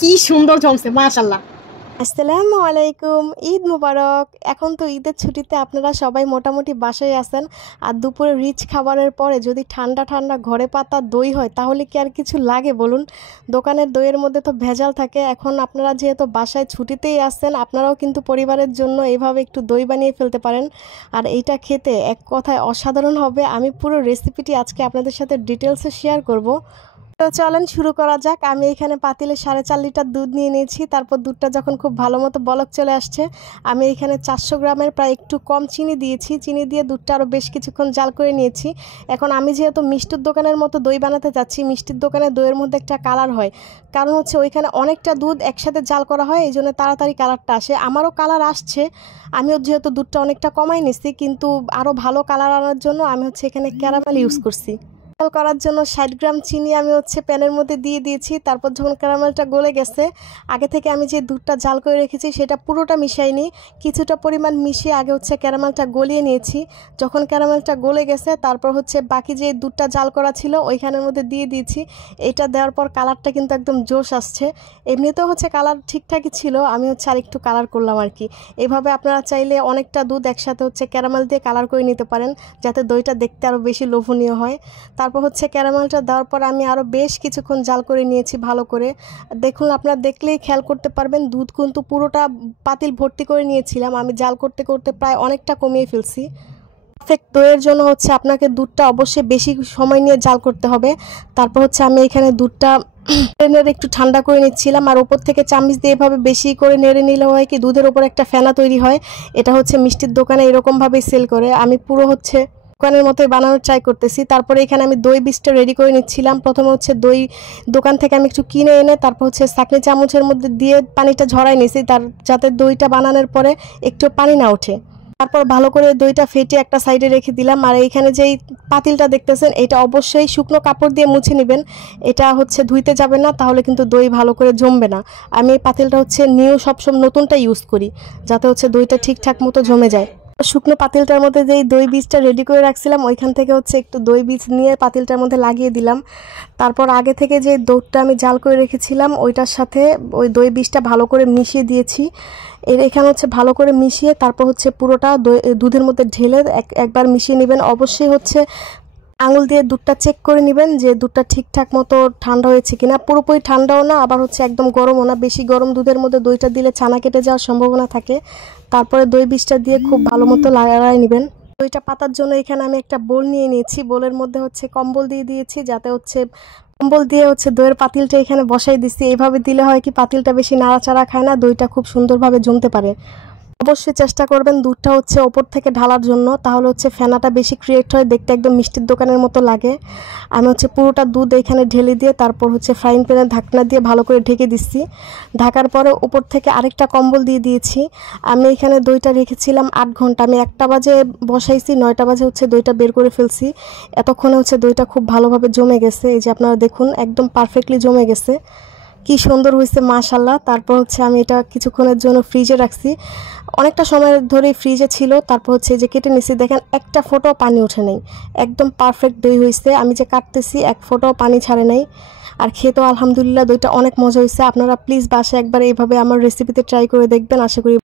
কি সুন্দর জমছে মাশাআল্লাহ। আসসালামু আলাইকুম, ঈদ মুবারক। এখন তো ঈদের ছুটিতে আপনারা সবাই মোটামুটি বাসায় আছেন। আর দুপুরে রিচ খাবারের পরে যদি ঠান্ডা ঠান্ডা ঘরে পাতা দই হয় তাহলে কি আর কিছু লাগে বলুন? দোকানের দইয়ের মধ্যে তো ভেজাল থাকে। এখন আপনারা যেহেতু বাসায় ছুটিতেই আসছেন, আপনারাও কিন্তু পরিবারের জন্য এইভাবে একটু দই বানিয়ে ফেলতে পারেন। আর এইটা খেতে এক কথায় অসাধারণ হবে। আমি পুরো রেসিপিটি আজকে আপনাদের সাথে ডিটেলসে শেয়ার করব। তো চলেন শুরু করা যাক। আমি এখানে পাতিলে 4.5 লিটার দুধ নিয়ে নিয়েছি। তারপর দুধটা যখন খুব ভালো মতো বলক চলে আসছে, আমি এখানে 400 গ্রামের প্রায় একটু কম চিনি দিয়েছি। চিনি দিয়ে দুধটা আরও বেশ কিছুক্ষণ জাল করে নিয়েছি। এখন আমি যেহেতু মিষ্টির দোকানের মতো দই বানাতে যাচ্ছি, মিষ্টির দোকানে দইয়ের মধ্যে একটা কালার হয়, কারণ হচ্ছে ওইখানে অনেকটা দুধ একসাথে জাল করা হয়, এই জন্য তাড়াতাড়ি কালারটা আসে। আমারও কালার আসছে, আমিও যেহেতু দুধটা অনেকটা কমাই নিচ্ছি, কিন্তু আরও ভালো কালার আনার জন্য আমি হচ্ছে এখানে ক্যারামেল ইউজ করছি। করার জন্য 60 গ্রাম চিনি আমি হচ্ছে প্যানের মধ্যে দিয়ে দিয়েছি। তারপর যখন ক্যারামেলটা গলে গেছে, আগে থেকে আমি যে দুধটা জাল করে রেখেছি সেটা পুরোটা মিশাইনি, কিছুটা পরিমাণ মিশিয়ে আগে হচ্ছে ক্যারামেলটা গলিয়ে নিয়েছি। যখন ক্যারামেলটা গলে গেছে তারপর হচ্ছে বাকি যে দুধটা জাল করা ছিল ওইখানের মধ্যে দিয়ে দিয়েছি। এটা দেওয়ার পর কালারটা কিন্তু একদম জোশ আসছে। এমনিতেও হচ্ছে কালার ঠিকঠাকই ছিল, আমি হচ্ছে আরেকটু কালার করলাম আর কি। এইভাবে আপনারা চাইলে অনেকটা দুধ একসাথে হচ্ছে ক্যারামেল দিয়ে কালার করে নিতে পারেন, যাতে দইটা দেখতে আরও বেশি লোভনীয় হয়। তারপর হচ্ছে ক্যারামেলটা দেওয়ার পর আমি আরও বেশ কিছুক্ষণ জাল করে নিয়েছি ভালো করে। দেখুন, আপনারা দেখলেই খেয়াল করতে পারবেন দুধ কিন্তু পুরোটা পাতিল ভর্তি করে নিয়েছিলাম। আমি জাল করতে করতে প্রায় অনেকটা কমিয়ে ফেলছি। পারফেক্ট দইয়ের জন্য হচ্ছে আপনাকে দুধটা অবশ্যই বেশি সময় নিয়ে জাল করতে হবে। তারপর হচ্ছে আমি এখানে দুধটা নেড়ে একটু ঠান্ডা করে নিচ্ছিলাম। আর ওপর থেকে চামচ দিয়ে এভাবে বেশি করে নেড়ে নিলে হয় কি, দুধের ওপর একটা ফেনা তৈরি হয়। এটা হচ্ছে মিষ্টির দোকানে এরকমভাবেই সেল করে। আমি পুরো হচ্ছে দোকানের মতোই বানানোর ট্রাই করতেছি। তারপরে এখানে আমি দই বীজটা রেডি করে নিচ্ছিলাম। প্রথমে হচ্ছে দই দোকান থেকে আমি একটু কিনে এনে তারপর হচ্ছে ছাঁকনি চামচের মধ্যে দিয়ে পানিটা ঝরাই নিয়েছি, যাতে দইটা বানানোর পরে একটু পানি না ওঠে। তারপর ভালো করে দইটা ফেটে একটা সাইডে রেখে দিলাম। আর এইখানে যেই পাতিলটা দেখতেছেন এটা অবশ্যই শুকনো কাপড় দিয়ে মুছে নেবেন। এটা হচ্ছে ধুইতে যাবে না, তাহলে কিন্তু দই ভালো করে জমবে না। আমি এই পাতিলটা হচ্ছে সবসময় নতুনটা ইউজ করি, যাতে হচ্ছে দইটা ঠিকঠাক মতো জমে যায়। শুকনো পাতিলটার মধ্যে যেই দই বীজটা রেডি করে রাখছিলাম ওইখান থেকে হচ্ছে একটু দই বীজ নিয়ে পাতিলটার মধ্যে লাগিয়ে দিলাম। তারপর আগে থেকে যে দুধটা আমি জাল করে রেখেছিলাম ওইটার সাথে ওই দই বীজটা ভালো করে মিশিয়ে দিয়েছি। এখানে হচ্ছে ভালো করে মিশিয়ে তারপর হচ্ছে পুরোটা দুধের মধ্যে ঢেলে একবার মিশিয়ে নেবেন। অবশ্যই হচ্ছে আঙুল দিয়ে দুধটা চেক করে নেবেন যে দুধটা ঠিকঠাক মতো ঠান্ডা হয়েছে কিনা। পুরোপুরি ঠান্ডাও না, আবার হচ্ছে একদম গরমও না। বেশি গরম দুধের মধ্যে দইটা দিলে ছানা কেটে যাওয়ার সম্ভাবনা থাকে। তারপরে দই বীজটা দিয়ে খুব ভালো মতো লাগাই নেবেন। দইটা পাতার জন্য এখানে আমি একটা বোল নিয়ে নিয়েছি। বোলের মধ্যে হচ্ছে কম্বল দিয়ে দিয়েছি, যাতে হচ্ছে কম্বল দিয়ে হচ্ছে দইয়ের পাতিলটা এখানে বসাই দিচ্ছি। এইভাবে দিলে হয় কি, পাতিলটা বেশি নাড়াচাড়া খায় না, দইটা খুব সুন্দরভাবে জমতে পারে। অবশ্যই চেষ্টা করবেন দুধটা হচ্ছে ওপর থেকে ঢালার জন্য, তাহলে হচ্ছে ফেনাটা বেশি ক্রিয়েট হয়, দেখতে একদম মিষ্টির দোকানের মতো লাগে। আমি হচ্ছে পুরোটা দুধ এখানে ঢেলে দিয়ে তারপর হচ্ছে ফ্রাইং প্যানের ঢাকনা দিয়ে ভালো করে ঢেকে দিচ্ছি। ঢাকার পরে উপর থেকে আরেকটা কম্বল দিয়ে দিয়েছি। আমি এখানে দইটা রেখেছিলাম 8 ঘন্টা। আমি 1টা বাজে বসাইছি, 9টা বাজে হচ্ছে দইটা বের করে ফেলছি। এতক্ষণে হচ্ছে দইটা খুব ভালোভাবে জমে গেছে। এই যে আপনারা দেখুন, একদম পারফেক্টলি জমে গেছে, কি সুন্দর হয়েছে মাশাল্লাহ। তারপর হচ্ছে আমি এটা কিছুক্ষণের জন্য ফ্রিজে রাখছি, অনেকটা সময় ধরে ফ্রিজে ছিল। তারপর হচ্ছে যে কেটে নিছি, দেখেন একটা ফোঁটাও পানি ওঠে নাই, একদম পারফেক্ট দই হয়েছে। আমি যে কাটতেছি এক ফোঁটাও পানি ছাড়ে নাই। আর খেতেও আলহামদুলিল্লাহ দইটা অনেক মজা হয়েছে। আপনারা প্লিজ বাসায় একবার এইভাবে আমার রেসিপিতে ট্রাই করে দেখবেন, আশা করি